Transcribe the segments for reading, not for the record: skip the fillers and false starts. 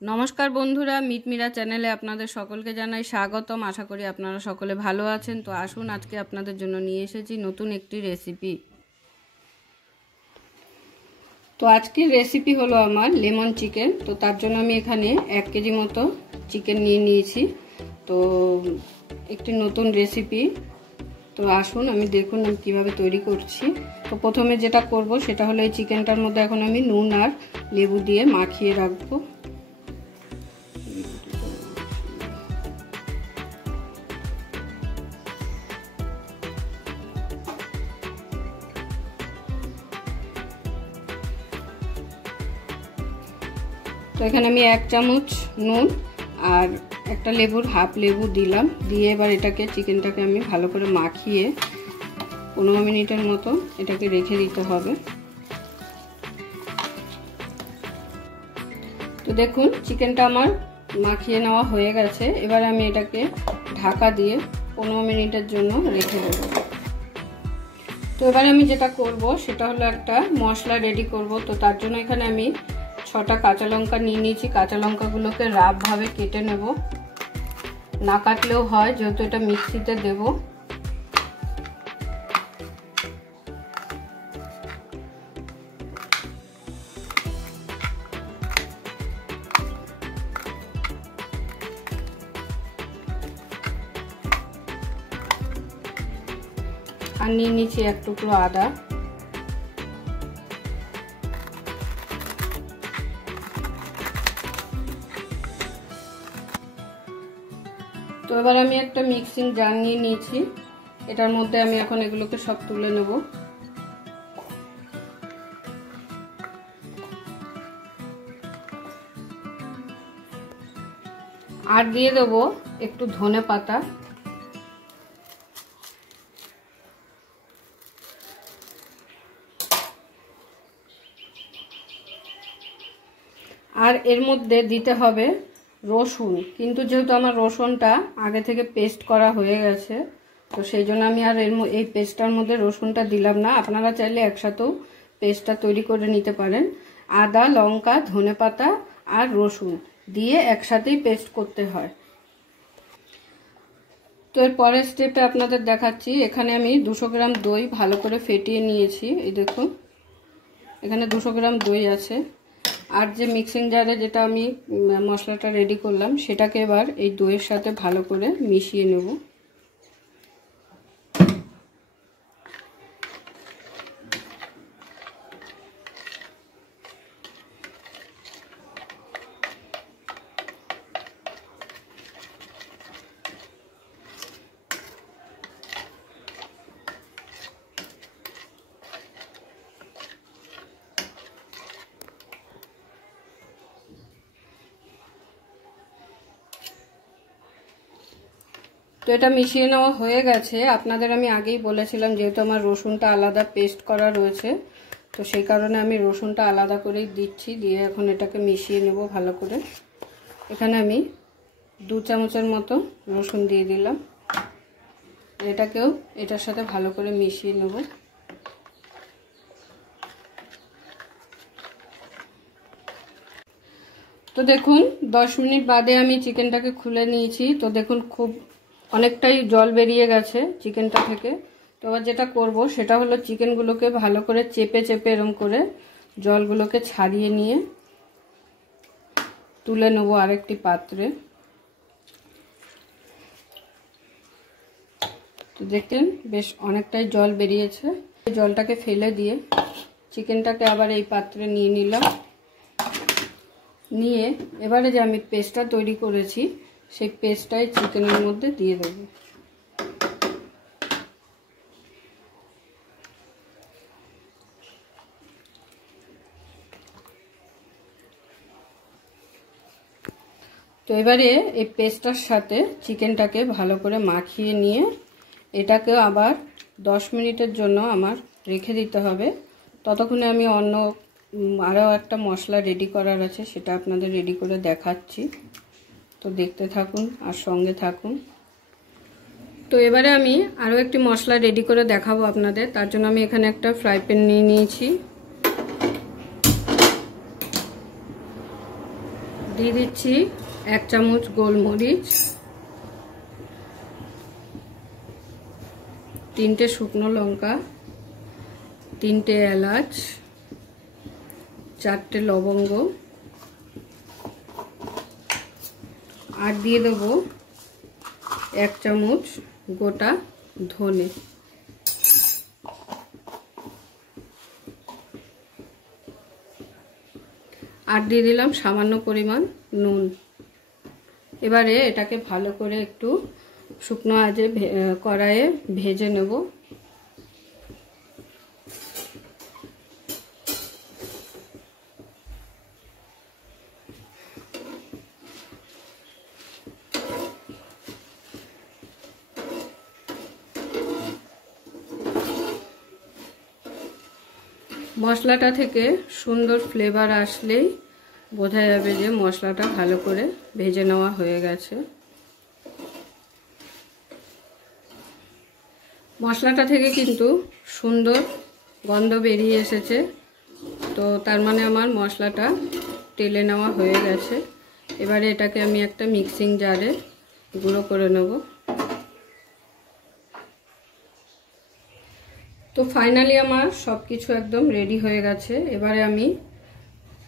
নমস্কার বন্ধুরা, মিটমিরা চ্যানেলে আপনাদের সকলকে জানাই স্বাগতম। আশা করি আপনারা সকলে ভালো আছেন। তো আসুন, আজকে আপনাদের জন্য নিয়ে এসেছি নতুন একটি রেসিপি। তো আজকের রেসিপি হলো আমার লেমন চিকেন। তো তার জন্য আমি এখানে 1 কেজি মতো চিকেন নিয়ে নিয়েছি। তো একটি নতুন রেসিপি। তো আসুন আমি দেখুন আমি কীভাবে তৈরি করছি। তো প্রথমে যেটা করব সেটা হলো এই চিকেনটার মধ্যে এখন আমি নুন আর লেবু দিয়ে মাখিয়ে রাখবো। তো এখানে আমি 1 চামচ নুন আর একটা লেবুর হাফ লেবু দিলাম, দিয়ে এবার এটাকে চিকেনটাকে আমি ভালো করে মাখিয়ে 15 মিনিটের মতো এটাকে রেখে দিতে হবে। তো দেখুন চিকেনটা আমার মাখিয়ে নেওয়া হয়ে গেছে। এবার আমি এটাকে ঢাকা দিয়ে 15 মিনিটের জন্য রেখে দেবো। তো এবার আমি যেটা করব সেটা হলো একটা মশলা রেডি করব। তো তার জন্য এখানে আমি 6টা কাঁচা লঙ্কা নিয়ে নিয়েছি। কাঁচা লঙ্কাগুলোকে রাফভাবে কেটে নেব, না কাটলেও হয় যেহেতু এটা মিক্সিতে দেব। আর নিয়ে নিয়েছি 1 টুকরো আদা। তো এবার আমি একটা মিক্সিং জার নিয়ে নিয়েছি, এটার মধ্যে আমি এখন এগুলোকে সব তুলে নেব। আর দিয়ে দেব একটু ধনে পাতা, আর এর মধ্যে দিতে হবে রসুন। কিন্তু যেহেতু আমার রসুনটা আগে থেকে পেস্ট করা হয়ে গেছে, তো সেই জন্য আমি আর এই পেস্টটার মধ্যে রসুনটা দিলাম না। আপনারা চাইলে একসাথেও পেস্টটা তৈরি করে নিতে পারেন। আদা, লঙ্কা, ধনেপাতা আর রসুন দিয়ে একসাথেই পেস্ট করতে হয়। তো এর পরের স্টেপে আপনাদের দেখাচ্ছি। এখানে আমি 200 গ্রাম দই ভালো করে ফেটিয়ে নিয়েছি। এই দেখুন এখানে 200 গ্রাম দই আছে। আর যে মিক্সিং জারে যেটা আমি মশলাটা রেডি করলাম সেটাকে এবার এই দইয়ের সাথে ভালো করে মিশিয়ে নেব। তো এটা মিশিয়ে নেওয়া হয়ে গেছে। আপনাদের আমি আগেই বলেছিলাম যেহেতু আমার রসুনটা আলাদা পেস্ট করা রয়েছে, তো সেই কারণে আমি রসুনটা আলাদা করেই দিচ্ছি। দিয়ে এখন এটাকে মিশিয়ে নেব ভালো করে। এখানে আমি 2 চামচের মতো রসুন দিয়ে দিলাম। এটাকেও এটার সাথে ভালো করে মিশিয়ে নেব। তো দেখুন 10 মিনিট বাদে আমি চিকেনটাকে খুলে নিয়েছি। তো দেখুন অনেকটাই জল বেরিয়ে গেছে চিকেনটা থেকে। তো এবার যেটা করব সেটা হলো চিকেনগুলোকে ভালো করে চেপে চেপে এরকম করে জলগুলোকে ছাড়িয়ে নিয়ে তুলে নেব আরেকটি পাত্রে। তো দেখেন বেশ অনেকটাই জল বেরিয়েছে। জলটাকে ফেলে দিয়ে চিকেনটাকে আবার এই পাত্রে নিয়ে নিলাম। নিয়ে এবারে যে আমি পেস্টটা তৈরি করেছি সেই পেস্টটাই চিকেনের মধ্যে দিয়ে দেব। তো এবারে এই পেস্টটার সাথে চিকেনটাকে ভালো করে মাখিয়ে নিয়ে এটাকে আবার 10 মিনিটের জন্য আমার রেখে দিতে হবে। ততক্ষণে আমি আরও একটা মশলা রেডি করার আছে, সেটা আপনাদের রেডি করে দেখাচ্ছি। তো দেখতে থাকুন আর সঙ্গে থাকুন। তো এবারে আমি আরও একটি মশলা রেডি করে দেখাবো আপনাদের। তার জন্য আমি এখানে একটা ফ্রাই প্যান নিয়ে নিয়েছি। দিয়ে দিচ্ছি 1 চামচ গোলমরিচ, 3টে শুকনো লঙ্কা, 3টে এলাচ, 4টে লবঙ্গ, আর দিয়ে দেবো 1 চামচ গোটা ধনে। আর দিয়ে দিলাম সামান্য পরিমাণ নুন। এবারে এটাকে ভালো করে একটু শুকনো আঁচে কড়াইয়ে ভেজে নেব। মশলাটা থেকে সুন্দর ফ্লেভার আসলেই বোঝা যাবে যে মশলাটা ভালো করে ভেজে নেওয়া হয়ে গেছে। মশলাটা থেকে কিন্তু সুন্দর গন্ধ বেরিয়ে এসেছে, তো তার মানে আমার মশলাটা টেলে নেওয়া হয়ে গেছে। এবারে এটাকে আমি একটা মিক্সিং জারে গুঁড়ো করে নেব। তো ফাইনালি আমার সব কিছু একদম রেডি হয়ে গেছে। এবারে আমি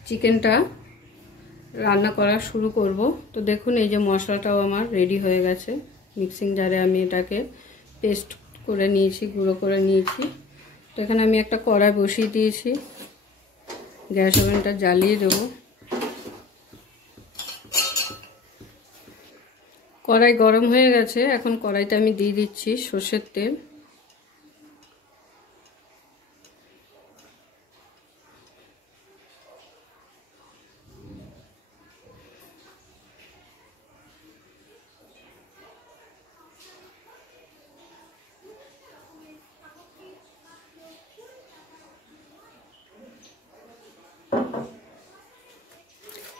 চিকেনটা রান্না করা শুরু করব। তো দেখুন এই যে মশলাটাও আমার রেডি হয়ে গেছে। মিক্সিং জারে আমি এটাকে পেস্ট করে নিয়েছি, গুঁড়ো করে নিয়েছি। তো এখানে আমি একটা কড়াই বসিয়ে দিয়েছি, গ্যাস ওভেনটা জ্বালিয়ে দেব। কড়াই গরম হয়ে গেছে, এখন কড়াইতে আমি দিয়ে দিচ্ছি সর্ষের তেল।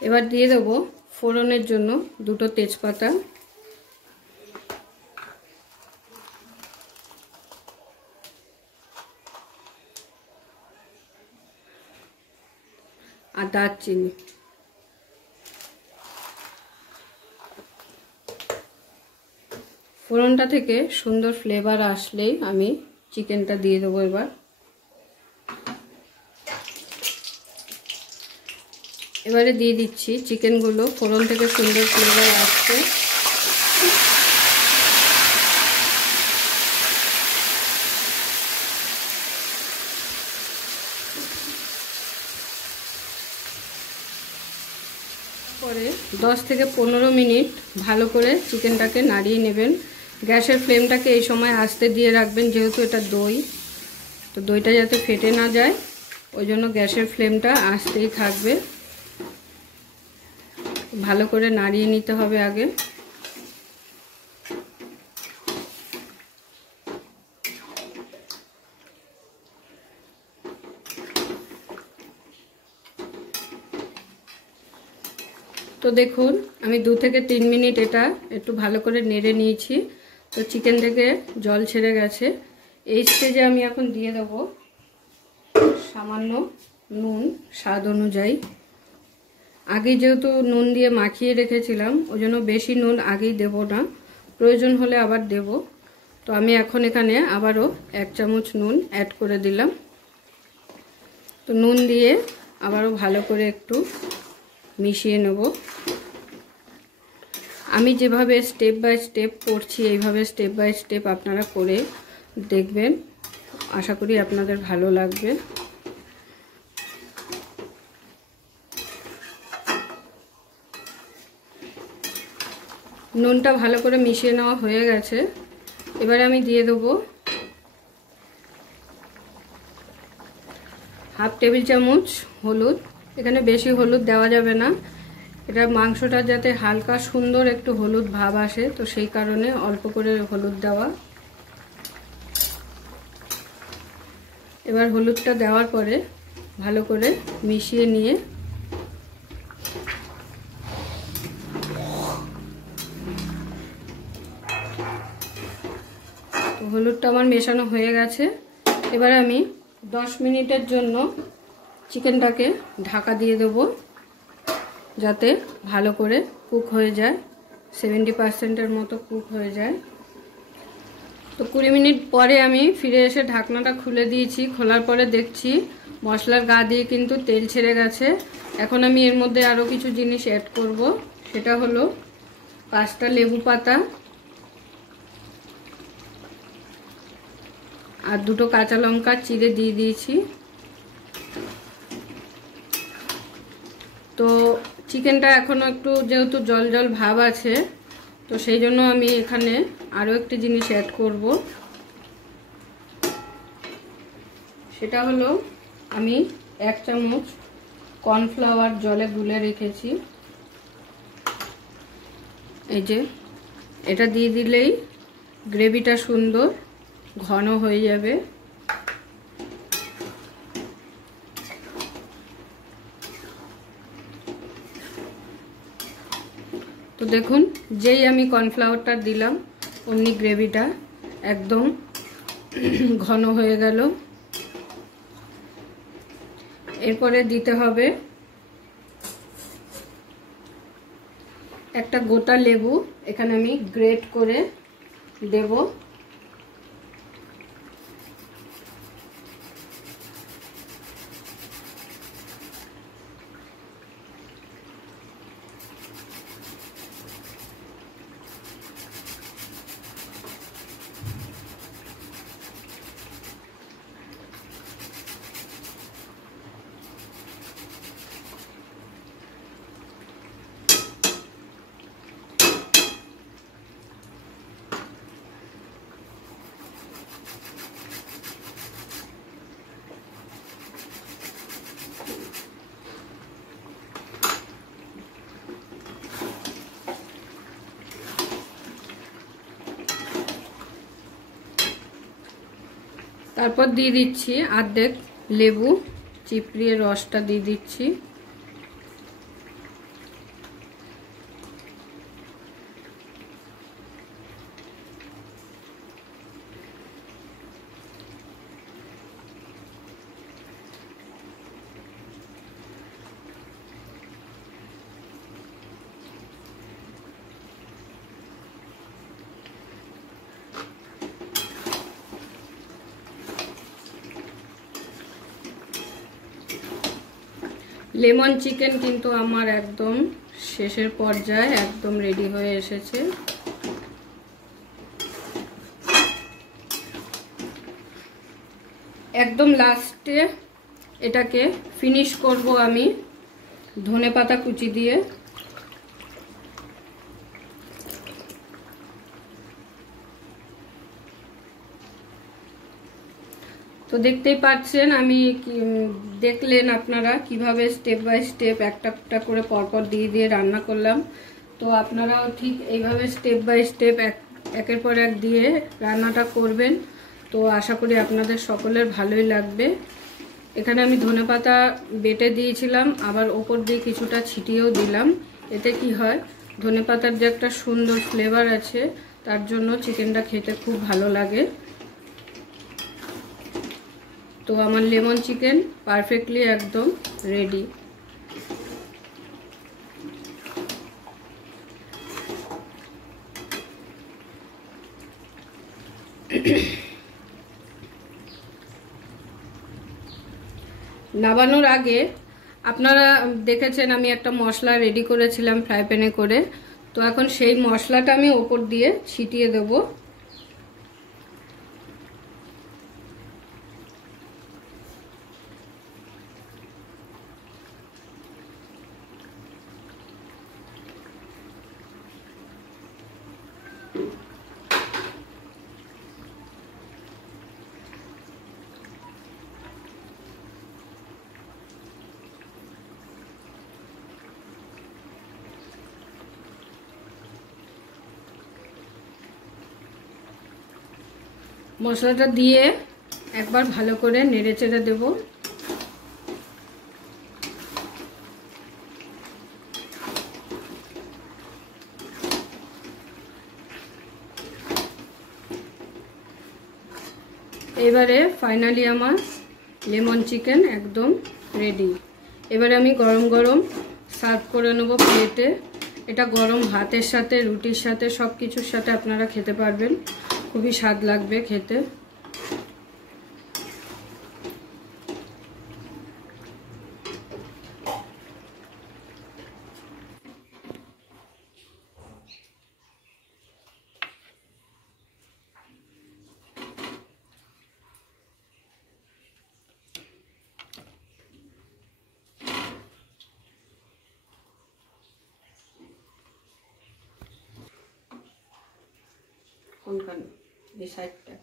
এবার দিয়ে দেব ফোড়নের জন্য 2টো তেজপাতা, আর দারচিনি। ফোড়নটা থেকে সুন্দর ফ্লেভার আসলেই আমি চিকেনটা দিয়ে দেবো। এবারে দিয়ে দিচ্ছি চিকেনগুলো। ফোড়ন থেকে সুন্দর ফ্লেভার আসছে। পরে 10 থেকে 15 মিনিট ভালো করে চিকেনটাকে নাড়িয়ে নেবেন। গ্যাসের ফ্লেমটাকে এই সময় আস্তে দিয়ে রাখবেন, যেহেতু এটা দই, তো দইটা যাতে ফেটে না যায় ওই জন্য গ্যাসের ফ্লেমটা আস্তেই থাকবে। ভালো করে নাড়িয়ে নিতে হবে আগে। তো দেখুন আমি 2 থেকে 3 মিনিট এটা একটু ভালো করে নেড়ে নিয়েছি। তো চিকেন থেকে জল ছেড়ে গেছে। এই স্টেজে আমি এখন দিয়ে দেব সামান্য নুন স্বাদ অনুযায়ী। আগে যেহেতু নুন দিয়ে মাখিয়ে রেখেছিলাম ওই জন্য বেশি নুন আগেই দেব না, প্রয়োজন হলে আবার দেব। তো আমি এখন এখানে আবারও 1 চামচ নুন অ্যাড করে দিলাম। তো নুন দিয়ে আবারও ভালো করে একটু মিশিয়ে নেব। আমি যেভাবে স্টেপ বাই স্টেপ করছি এইভাবে স্টেপ বাই স্টেপ আপনারা করে দেখবেন, আশা করি আপনাদের ভালো লাগবে। নুনটা ভালো করে মিশিয়ে নেওয়া হয়ে গেছে। এবারে আমি দিয়ে দেবো 1/2 টেবিল চামচ হলুদ। এখানে বেশি হলুদ দেওয়া যাবে না, এটা মাংসটা যাতে হালকা সুন্দর একটু হলুদ ভাব আসে, তো সেই কারণে অল্প করে হলুদ দেওয়া। এবার হলুদটা দেওয়ার পরে ভালো করে মিশিয়ে নিয়ে হলুদটা আমার মেশানো হয়ে গেছে। এবার আমি 10 মিনিটের জন্য চিকেনটাকে ঢাকা দিয়ে দেব। যাতে ভালো করে কুক হয়ে যায়, 70% মতো কুক হয়ে যায়। তো 20 মিনিট পরে আমি ফিরে এসে ঢাকনাটা খুলে দিয়েছি। খোলার পরে দেখছি মশলার গা দিয়ে কিন্তু তেল ছেড়ে গেছে। এখন আমি এর মধ্যে আরও কিছু জিনিস অ্যাড করব। সেটা হলো 5টা লেবু পাতা আর 2টো কাঁচা লঙ্কা চিড়ে দিয়ে দিয়েছি। তো চিকেনটা এখনও একটু যেহেতু জল জল ভাব আছে, তো সেই জন্য আমি এখানে আরও একটি জিনিস অ্যাড করব। সেটা হলো আমি 1 চামচ কর্নফ্লাওয়ার জলে গুলে রেখেছি। এই যে এটা দিয়ে দিলেই গ্রেভিটা সুন্দর ঘন হয়ে যাবে। তো দেখুন যেই আমি কর্নফ্লাওয়ারটা দিলাম অমনি গ্রেভিটা একদম ঘন হয়ে গেল। এরপরে দিতে হবে একটা গোটা লেবু, এখানে আমি গ্রেট করে দেব। তারপর দিয়ে দিচ্ছি অর্ধেক লেবু চিপড়িয়ে রসটা দিয়ে দিচ্ছি। লেমন চিকেন কিন্তু আমার একদম শেষের পর্যায়ে একদম রেডি হয়ে এসেছে। একদম লাস্টে এটাকে ফিনিশ করব আমি ধনেপাতা কুচি দিয়ে। তো দেখতেই পাচ্ছেন আমি দেখলেন আপনারা কিভাবে স্টেপ বাই স্টেপ একটা একটা করে পরপর দিয়ে দিয়ে রান্না করলাম। তো আপনারাও ঠিক এইভাবে স্টেপ বাই স্টেপ একের পর এক দিয়ে রান্নাটা করবেন। তো আশা করি আপনাদের সকলের ভালোই লাগবে। এখানে আমি ধনেপাতা বেটে দিয়েছিলাম, আবার ওপর দিয়ে কিছুটা ছিটিয়েও দিলাম। এতে কি হয়, ধনেপাতার যে একটা সুন্দর ফ্লেভার আছে তার জন্য চিকেনটা খেতে খুব ভালো লাগে। তো আমার লেমন চিকেন পারফেক্টলি একদম রেডি। নামানোর আগে আপনারা দেখেছেন আমি একটা মশলা রেডি করেছিলাম ফ্রাই প্যানে করে। তো এখন সেই মশলাটা আমি ওপর দিয়ে ছিটিয়ে দেব। মশলাটা দিয়ে একবার ভালো করে নেড়ে চেড়ে দেব। এবারে ফাইনালি আমার লেমন চিকেন একদম রেডি। এবারে আমি গরম গরম সার্ভ করে নেব প্লেটে। এটা গরম ভাতের সাথে, রুটির সাথে, সব কিছুর সাথে আপনারা খেতে পারবেন, খুবই স্বাদ লাগবে খেতে। কোনখানে? এই সাইডটা।